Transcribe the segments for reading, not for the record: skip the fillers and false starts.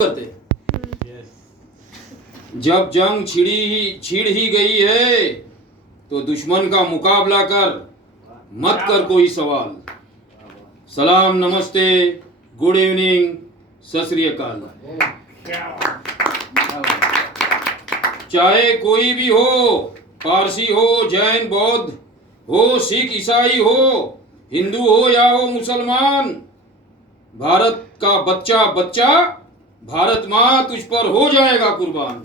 करते। जब जंग छिड़ ही गई है तो दुश्मन का मुकाबला कर, मत कर कोई सवाल। सलाम, नमस्ते, गुड इवनिंग, सत श्री अकाल। चाहे कोई भी हो, पारसी हो, जैन, बौद्ध हो, सिख, ईसाई हो, हिंदू हो या हो मुसलमान, भारत का बच्चा बच्चा, भारत माँ तुझ पर हो जाएगा कुर्बान।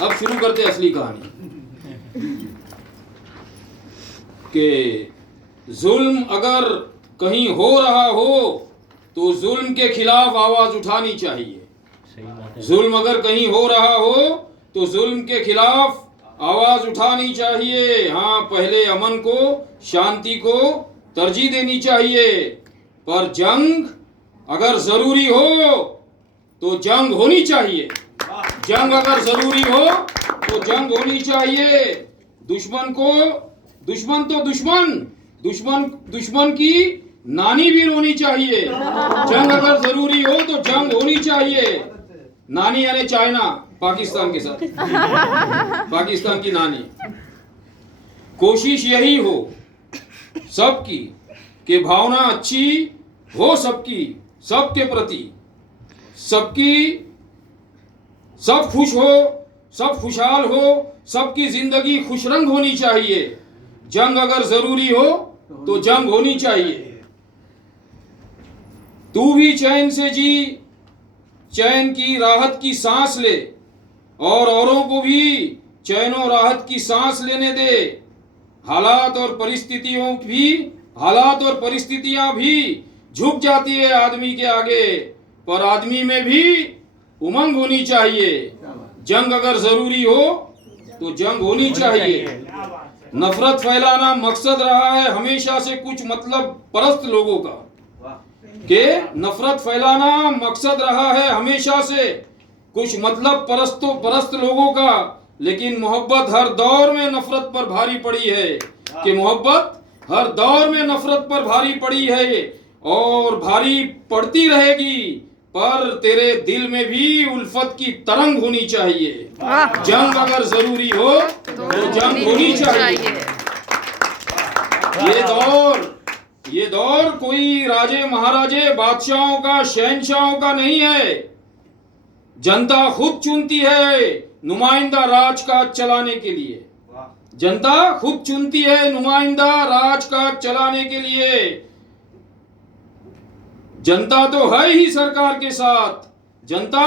अब शुरू करते असली कहानी कि जुल्म अगर कहीं हो रहा हो तो जुल्म के खिलाफ आवाज उठानी चाहिए। जुल्म अगर कहीं हो रहा हो तो जुल्म के खिलाफ आवाज उठानी चाहिए। हाँ, पहले अमन को, शांति को तरजीह देनी चाहिए। पर जंग अगर जरूरी हो तो जंग होनी चाहिए। जंग अगर जरूरी हो तो जंग होनी चाहिए। दुश्मन तो दुश्मन की नानी भी रोनी चाहिए। जंग अगर जरूरी हो तो जंग होनी चाहिए। नानी यानी चाइना, पाकिस्तान के साथ, पाकिस्तान की नानी। कोशिश यही हो सबकी कि भावना अच्छी हो सबकी, सबके प्रति, सब खुश हो, सब खुशहाल हो, सबकी जिंदगी खुशरंग होनी चाहिए। जंग अगर जरूरी हो तो जंग होनी चाहिए। तू भी चैन से जी, चैन की राहत की सांस ले, और औरों को भी चैन और राहत की सांस लेने दे। हालात और परिस्थितियां भी झुक जाती है आदमी के आगे, पर आदमी में भी उमंग होनी चाहिए। जंग अगर जरूरी हो तो जंग होनी चाहिए। नफरत फैलाना मकसद रहा है हमेशा से कुछ मतलब परस्त लोगों का, कि नफरत फैलाना मकसद रहा है हमेशा से कुछ मतलब परस्त लोगों का। लेकिन मोहब्बत हर दौर में नफरत पर भारी पड़ी है, कि मोहब्बत हर दौर में नफरत पर भारी पड़ी है और भारी पड़ती रहेगी। पर तेरे दिल में भी उल्फत की तरंग होनी चाहिए। जंग अगर जरूरी हो तो जंग होनी चाहिए। ये दौर कोई राजे महाराजे, बादशाहों का, शहंशाहों का नहीं है। जनता खुद चुनती है नुमाइंदा राजकाज चलाने के लिए। जनता खुद चुनती है नुमाइंदा राजकाज चलाने के लिए। जनता तो है ही सरकार के साथ, जनता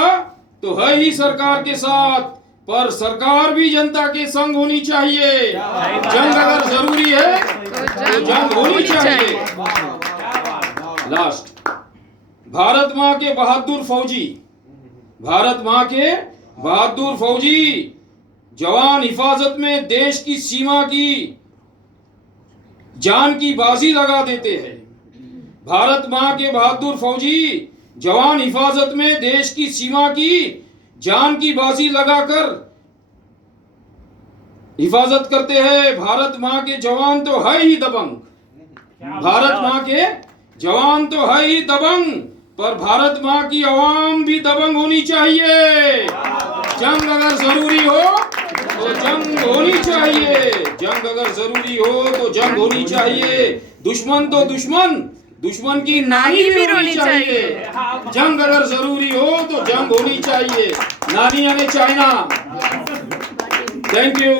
तो है ही सरकार के साथ, पर सरकार भी जनता के संग होनी चाहिए। जंग अगर जरूरी है तो जंग होनी चाहिए। लास्ट, भारत माँ के बहादुर फौजी जवान हिफाजत में देश की सीमा की जान की बाजी लगा देते हैं। भारत माँ के बहादुर फौजी जवान हिफाजत में देश की सीमा की जान की बाजी लगाकर हिफाजत करते हैं। भारत माँ के जवान तो है ही दबंग, भारत माँ के जवान तो है ही दबंग, पर भारत माँ की आवाम भी दबंग होनी चाहिए। जंग अगर जरूरी हो तो जंग होनी चाहिए। जंग अगर जरूरी हो तो जंग होनी चाहिए। दुश्मन तो दुश्मन की नानी भी रोनी चाहिए। जंग अगर जरूरी हो तो जंग होनी चाहिए। नानी यानी चाइना। Thank you.